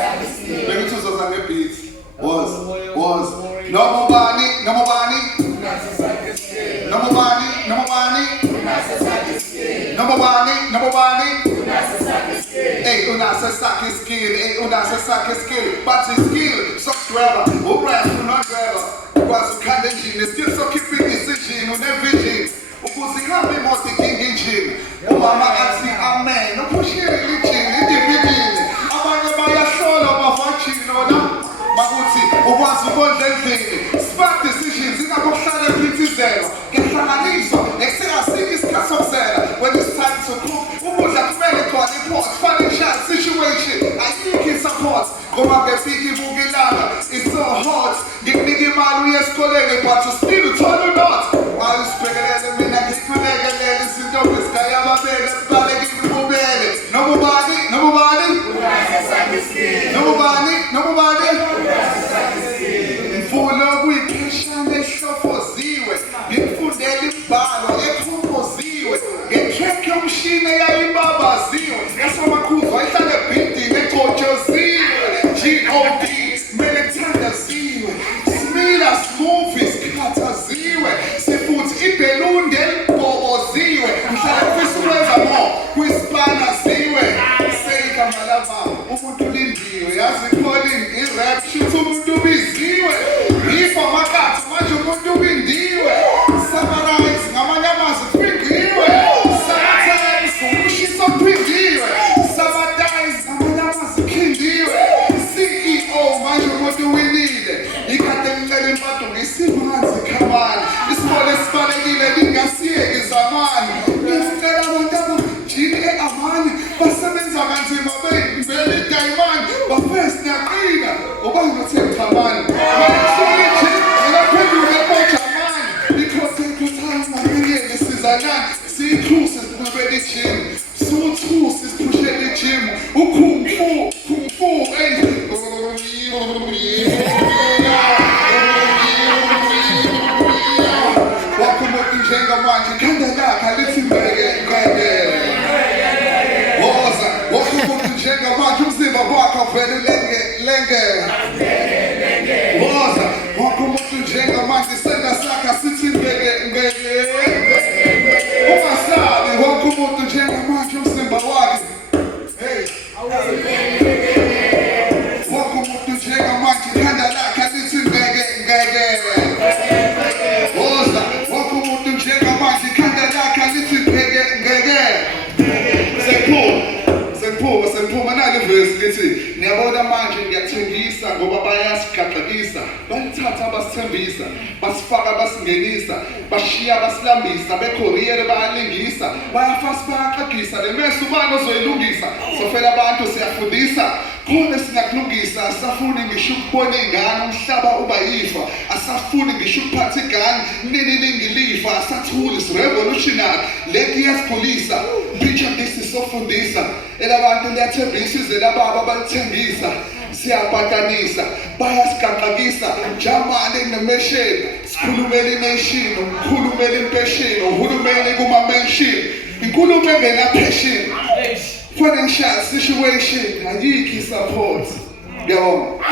Let me choose us on the beats. Was. Nobody. Hey, unasa saki skill. But the skill, so grabber. Who ran to not grabber? Was a kind of genius. Still so keeping decision on every gene. Ukuzi kambi moti king gene. Mama asked me, amen. No pushing religion. Individual. Abanye baya solo mafachino na. Maguti, uwazi golden thing. Smart decisions. Inakoshana kritizero. Ngesanganiso. Nexera sikis kasomzera. When it's time to cook. Financial situation, I think it supports. It's so hot. Give me the man we escalate, but you still turn or not. While you speak at them in a big mega ladies in the sky, I'm a bed, nobody. Full of with passion, they show for zero. Get food, they live bad, or they put for zero. Get check your machine, they are in Baba zero. That's what my cool, I tell the pity, they touch your zero. G.O.D. Military zero. Smila smoothies, cutter zero. Seafood, ipelun, then bobo zero. Mshale fisuweza mo, wispana zero. Say kamalava, umuntu lindiwe. Yazi calling, irap, shoot umuntu biziwe. Ifa makati, manje umuntu bindiwe. Summarize, ngamanyamazi pingiwe. Sometimes, umushiso pingiwe. Sabotage, ngamanyamazi kindiwe. CEO, manje umuntu winile. Ikatelele mpatu ngisimanzi kamani. Ismole sibalekile, lingasiyeki zamani. Ngiyacela abantaba, jini amani. Basebenza kanzima beli dayimani. Bafest niyaqina, uba ngothetha mani. See-inclusive already gym. So-inclusive push at the gym. Kung fu, hey. Welcome to Jenga Manji. Kandala, Kalifi Mege. Welcome to Jenga Manji. Mziva Waka Fede Lenge. Welcome to Jenga Manji. Senda Saka City Mege. Welcome to Jenga Manji. Mziva Waka. Hey. Welcome to Jenga Manji. Kandala, Kalifi Mege. Welcome to Jenga Manji. Kandala, Kalifi Mege. Sempo manali verse lithi niyabona manje ngiyathengisa ngoba bayasiqaqekisa bayithatha basithembisa basifaka basingenisa bashiya basilambisa bekhoriyele bayalingisa bayafasa bayaxagisa lemesu bani ozoyilungisa sofela abantu siyafundisa khona singakulungisa asafuni ngisho ukubona ingane umhlaba uba yifa asafuni ngisho ukuphatha igane nini ningilifa asathuli revolutionary leti yasigulisa picture this sofundisa elabantu liyathembisa izelababa balithembisa siyapatanisa bayasiqaqakisa jamani nemeshini sikhulumela ination ukukhulumela impesheni uhulumeni kuma-mention inkulumo engenapheshini financial situation ayikho support yabona